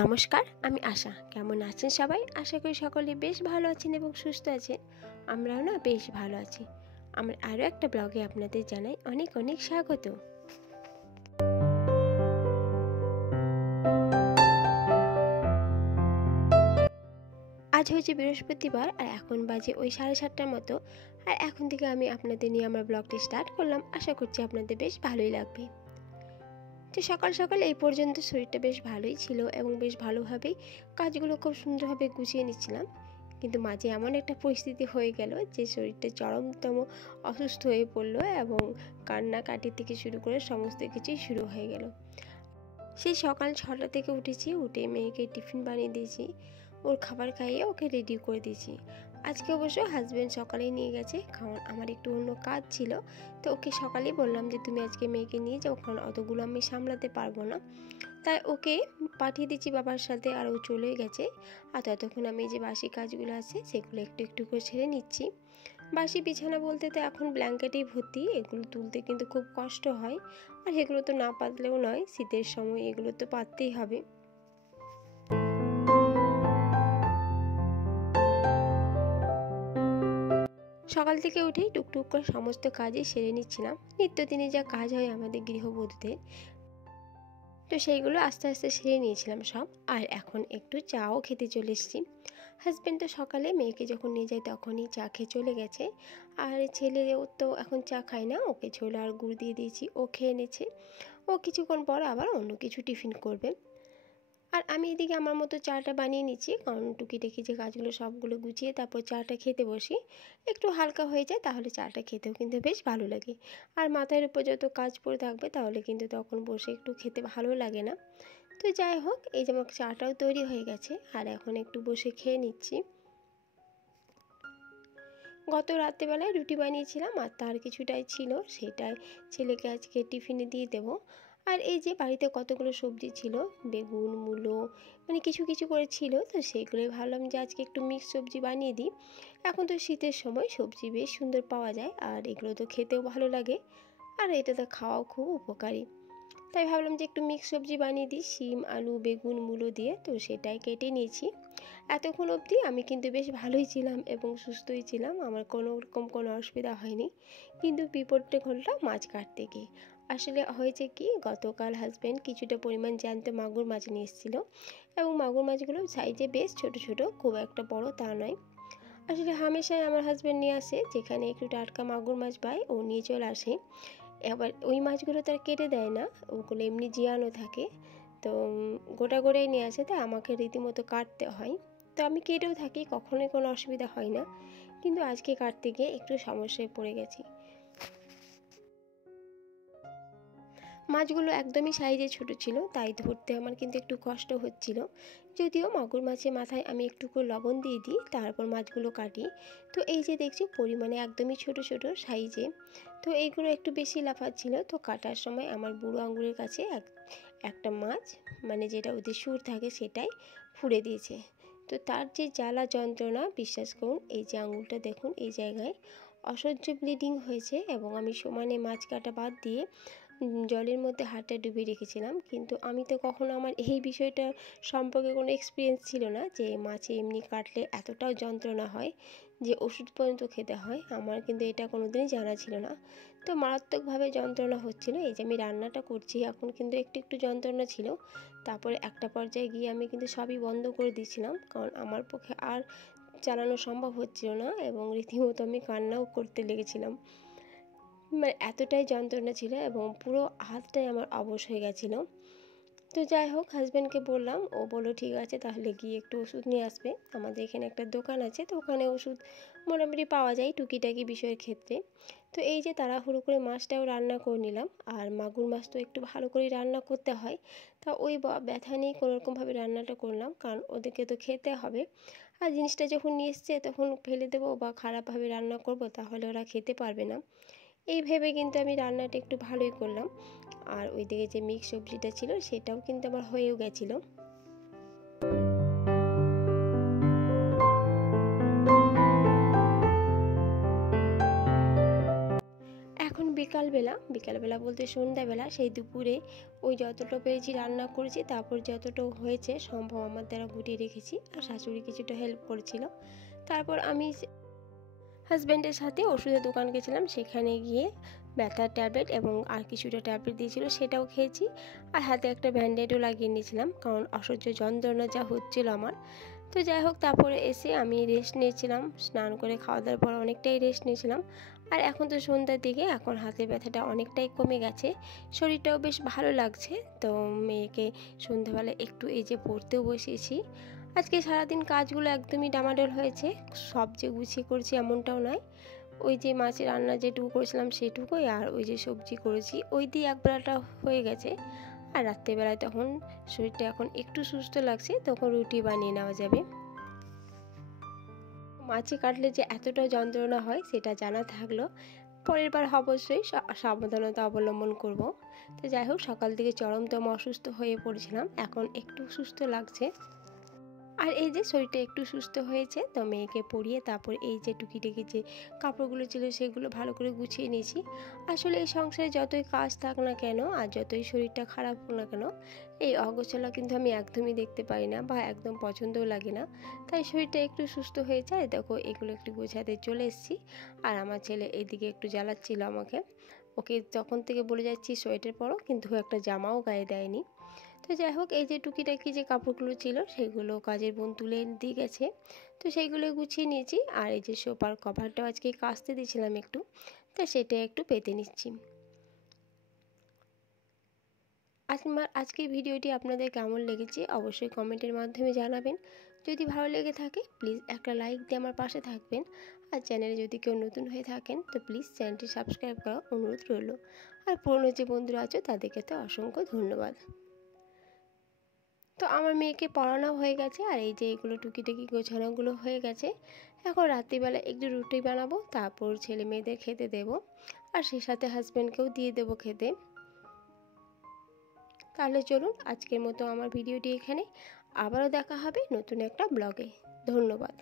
নমস্কার, আমি আশা। কেমন আছেন সবাই? আশা করি সকলে বেশ ভালো আছেন এবং সুস্থ আছেন। আমরাও না বেশ ভালো আছি। আমার আরও একটা ব্লগে আপনাদের জানাই অনেক অনেক স্বাগত। আজ হচ্ছে বৃহস্পতিবার আর এখন বাজে ওই 7:30টার মতো। আর এখন থেকে আমি আপনাদের নিয়ে আমার ব্লগটি স্টার্ট করলাম। আশা করছি আপনাদের বেশ ভালোই লাগবে। তো সকাল সকাল এই পর্যন্ত শরীরটা বেশ ভালোই ছিল এবং বেশ ভালোভাবেই কাজগুলো খুব সুন্দরভাবে গুছিয়ে নিচ্ছিলাম। কিন্তু মাঝে এমন একটা পরিস্থিতি হয়ে গেল যে শরীরটা চরমতম অসুস্থ হয়ে পড়লো এবং কান্নাকাটি থেকে শুরু করে সমস্ত কিছুই শুরু হয়ে গেল। সেই সকাল 6টা থেকে উঠেছি, উঠে মেয়েকে টিফিন বানিয়ে দিয়েছি, ওর খাবার খাইয়ে ওকে রেডি করে দিয়েছি। আজকে অবশ্য হাজব্যান্ড সকালেই নিয়ে গেছে, কারণ আমার একটু অন্য কাজ ছিল। তো ওকে সকালেই বললাম যে তুমি আজকে মেয়েকে নিয়ে যাও, কারণ অতগুলো আমি সামলাতে পারবো না। তাই ওকে পাঠিয়ে দিচ্ছি বাবার সাথে, আর ও চলে গেছে। আর ততক্ষণ আমি যে বাসি কাজগুলো আছে সেগুলো একটু একটু করে ছেড়ে নিচ্ছি। বাসি বিছানা বলতে তো এখন ব্ল্যাঙ্কেটেই ভর্তি, এগুলো তুলতে কিন্তু খুব কষ্ট হয়। আর এগুলো তো না পাতলেও নয়, শীতের সময় এগুলো তো পাততেই হবে। সকাল থেকে উঠেই টুকটুক করে সমস্ত কাজই সেরে নিচ্ছিলাম, নিত্যদিনে যা কাজ হয় আমাদের গৃহবধূদের। তো সেইগুলো আস্তে আস্তে সেরে নিয়েছিলাম সব। আর এখন একটু চাও খেতে চলে এসেছি। হাজব্যান্ড তো সকালে মেয়েকে যখন নিয়ে যায় তখনই চা খেয়ে চলে গেছে। আর ছেলেও তো এখন চা খায় না, ওকে ছোলা আর গুড় দিয়ে দিয়েছি, ও খেয়ে নিয়েছে। ও কিছুক্ষণ পর আবার অন্য কিছু টিফিন করবে। আর আমি এদিকে আমার মতো চাটা বানিয়ে নিচ্ছি, কারণ টুকিটাকি যে কাজগুলো সবগুলো গুছিয়ে তারপর চাটা খেতে বসি। একটু হালকা হয়ে যায়, তাহলে চাটা খেতেও কিন্তু বেশ ভালো লাগে। আর মাথার উপর যত কাজ পড়ে থাকবে তাহলে কিন্তু তখন বসে একটু খেতে ভালো লাগে না। তো যাই হোক, এই যে আমার চাটাও তৈরি হয়ে গেছে, আর এখন একটু বসে খেয়ে নিচ্ছি। গত রাত্রেবেলায় রুটি বানিয়েছিলাম, আর তার কিছুটাই ছিল, সেটাই ছেলেকে আজকে টিফিনে দিয়ে দেবো। আর এই যে বাড়িতে কতগুলো সবজি ছিল, বেগুন, মূলো, মানে কিছু কিছু করে ছিল, তো সেইগুলোই ভাবলাম যে আজকে একটু মিক্স সবজি বানিয়ে দিই। এখন তো শীতের সময় সবজি বেশ সুন্দর পাওয়া যায়, আর এগুলো তো খেতেও ভালো লাগে, আর এটা তো খাওয়াও খুব উপকারী। তাই ভাবলাম যে একটু মিক্স সবজি বানিয়ে দিই, শিম, আলু, বেগুন, মূলো দিয়ে। তো সেটাই কেটে নিয়েছি। এতক্ষণ অবধি আমি কিন্তু বেশ ভালোই ছিলাম এবং সুস্থই ছিলাম, আমার কোনো রকম কোনো অসুবিধা হয়নি। কিন্তু বিপদটা ঘটল মাছ কাটতে গিয়ে। আসলে হয়েছে কি, গতকাল হাজব্যান্ড কিছুটা পরিমাণ জ্যান্ত মাগুর মাছ নিয়ে এসেছিলো, এবং মাগুর মাছগুলো সাইজে বেশ ছোট ছোট, খুব একটা বড় তা নয়। আসলে হামেশাই আমার হাজব্যান্ড নিয়ে আসে, যেখানে একটু টাটকা মাগুর মাছ পায় ও নিয়ে চলে আসে। এবার ওই মাছগুলো তার কেটে দেয় না, ওগুলো এমনি জিয়ানো থাকে। তো গোটা গোটাই নিয়ে আসে, তাই আমাকে রীতিমতো কাটতে হয়। তো আমি কেটেও থাকি, কখনোই কোনো অসুবিধা হয় না। কিন্তু আজকে কাটতে গিয়ে একটু সমস্যায় পড়ে গেছি। মাছগুলো একদমই সাইজে ছোট ছিল, তাই ধরতে আমার কিন্তু একটু কষ্ট হচ্ছিল। যদিও মাগুর মাছের মাথায় আমি একটুকু লবণ দিয়ে দিই, তারপর মাছগুলো কাটি। তো এই যে দেখছি পরিমাণে একদমই ছোট ছোট সাইজে। তো এইগুলো একটু বেশি লাফাচ্ছিল, তো কাটার সময় আমার বুড়ো আঙুলের কাছে একটা মাছ, মানে যেটা ওদের সুর থাকে, সেটাই ফুঁড়ে দিয়েছে। তো তার যে জ্বালা যন্ত্রণা, বিশ্বাস করুন, এই যে আঙুলটা দেখুন, এই জায়গায় অসহ্য ব্লিডিং হয়েছে। এবং আমি সমানে মাছ কাটা বাদ দিয়ে জলের মধ্যে হাতটা ডুবিয়ে রেখেছিলাম। কিন্তু আমি তো কখনো, আমার এই বিষয়টা সম্পর্কে কোনো এক্সপিরিয়েন্স ছিল না যে মাছে এমনি কাটলে এতটাও যন্ত্রণা হয়, যে ওষুধ পর্যন্ত খেতে হয়। আমার কিন্তু এটা কোনো দিনই জানা ছিল না। তো মারাত্মকভাবে যন্ত্রণা হচ্ছিলো। এই যে আমি রান্নাটা করছি, এখন কিন্তু একটু একটু যন্ত্রণা ছিল। তারপরে একটা পর্যায়ে গিয়ে আমি কিন্তু সবই বন্ধ করে দিয়েছিলাম, কারণ আমার পক্ষে আর চালানো সম্ভব হচ্ছিল না, এবং রীতিমতো আমি কান্নাও করতে লেগেছিলাম। মানে এতটাই যন্ত্রণা ছিল, এবং পুরো হাতটাই আমার অবশ হয়ে গেছিলো। তো যাই হোক, হাজব্যান্ডকে বললাম, ও বললো ঠিক আছে, তাহলে গিয়ে একটু ওষুধ নিয়ে আসবে। আমাদের এখানে একটা দোকান আছে, তো ওখানে ওষুধ মোটামুটি পাওয়া যায় টুকিটাকি বিষয়ের ক্ষেত্রে। তো এই যে তাড়াহুড়ো করে মাছটাও রান্না করে নিলাম। আর মাগুর মাছ তো একটু ভালো করে রান্না করতে হয়, তা ওই ব্যথা নিয়ে কোনোরকমভাবে রান্নাটা করলাম, কারণ ওদেরকে তো খেতে হবে। আর জিনিসটা যখন নিয়ে এসছে তখন ফেলে দেবো বা খারাপভাবে রান্না করব, তাহলে ওরা খেতে পারবে না। এই ভেবে কিন্তু আমি রান্নাটা একটু ভালোই করলাম। আর ওইদিকে যে মিক্স সবজিটা ছিল সেটাও কিন্তু আমার হয়েও গেছিলো। এখন বিকালবেলা বলতে সন্ধ্যাবেলা সেই দুপুরে ওই যতটা পেরেছি রান্না করেছি, তারপর যতটা হয়েছে সম্ভব আমার দ্বারা গুটিয়ে রেখেছি, আর শাশুড়ি কিছুটা হেল্প করেছিল। তারপর আমি হাজব্যান্ডের সাথে ওষুধের দোকান গেছিলাম, সেখানে গিয়ে ব্যথার ট্যাবলেট এবং আর কিছুটা ট্যাবলেট দিয়েছিল সেটাও খেয়েছি, আর হাতে একটা ব্যান্ডেডও লাগিয়ে নিয়েছিলাম, কারণ অসহ্য যন্ত্রণা যা হচ্ছিল আমার। তো যাই হোক, তারপরে এসে আমি রেস্ট নিয়েছিলাম, স্নান করে খাওয়া দাওয়ার পর অনেকটাই রেস্ট নিয়েছিলাম। আর এখন তো সন্ধ্যার দিকে, এখন হাতের ব্যথাটা অনেকটাই কমে গেছে, শরীরটাও বেশ ভালো লাগছে। তো মেয়েকে সন্ধ্যাবেলা একটু এই যে পড়তেও বসিয়েছি। আজকে সারাদিন কাজগুলো একদমই ডামাডোল হয়েছে, সব যে গুছিয়ে করছি এমনটাও নয়। ওই যে মাছের রান্না যেটুকু করেছিলাম সেটুকুই, আর ওই যে সবজি করেছি ওই দিয়ে একবেলাটা হয়ে গেছে। আর রাত্রেবেলায় তখন শরীরটা এখন একটু সুস্থ লাগছে, তখন রুটি বানিয়ে নেওয়া যাবে। মাছে কাটলে যে এতটা যন্ত্রণা হয় সেটা জানা থাকলো, পরের বার অবশ্যই সাবধানতা অবলম্বন করব। তো যাই হোক, সকাল থেকে চরমতম অসুস্থ হয়ে পড়েছিলাম, এখন একটু সুস্থ লাগছে। আর এই যে শরীরটা একটু সুস্থ হয়েছে, তো মেয়েকে পরিয়ে তারপর এই যে টুকিটাকি যে কাপড়গুলো ছিল সেগুলো ভালো করে গুছিয়ে নিয়েছি। আসলে এই সংসারে যতই কাজ থাক না কেন আর যতই শরীরটা খারাপ হোক না কেন, এই অগোছালো কিন্তু আমি একদমই দেখতে পারি না বা একদম পছন্দও লাগে না। তাই শরীরটা একটু সুস্থ হয়ে যায়, দেখো এগুলো একটু গোছাতে চলে এসেছি। আর আমার ছেলে এইদিকে একটু জ্বালাচ্ছিল আমাকে, ওকে তখন থেকে বলে যাচ্ছি সোয়েটার পরো, কিন্তু একটা জামাও গায়ে দেয়নি। তো যাই হোক, এই যে টুকিটাকি যে কাপড়গুলো ছিল সেগুলো কাজের বোন তুলে দিয়ে গেছে, তো সেইগুলো গুছিয়ে নিয়েছি। আর এই যে সোফার কভারটাও আজকে কাচতে দিয়েছিলাম একটু, তো সেটা একটু পেতে নিচ্ছি। আজকের ভিডিওটি আপনাদের কেমন লেগেছে অবশ্যই কমেন্টের মাধ্যমে জানাবেন। যদি ভালো লেগে থাকে প্লিজ একটা লাইক দিয়ে আমার পাশে থাকবেন। আর চ্যানেলে যদি কেউ নতুন হয়ে থাকেন তো প্লিজ চ্যানেলটি সাবস্ক্রাইব করার অনুরোধ রইল। আর পুরনো যে বন্ধুরা আছো তাদেরকে তো অসংখ্য ধন্যবাদ। তো আমার মেয়েকে পড়ানো হয়ে গেছে, আর এই যে এগুলো টুকিটাকি গোছানোগুলো হয়ে গেছে। এখন রাত্রিবেলা একটু রুটি বানাবো, তারপর ছেলে মেয়েদের খেতে দেব, আর সেই সাথে হাজব্যান্ডকেও দিয়ে দেবো খেতে। তাহলে চলুন, আজকের মতো আমার ভিডিওটি এখানে, আবারও দেখা হবে নতুন একটা ব্লগে। ধন্যবাদ।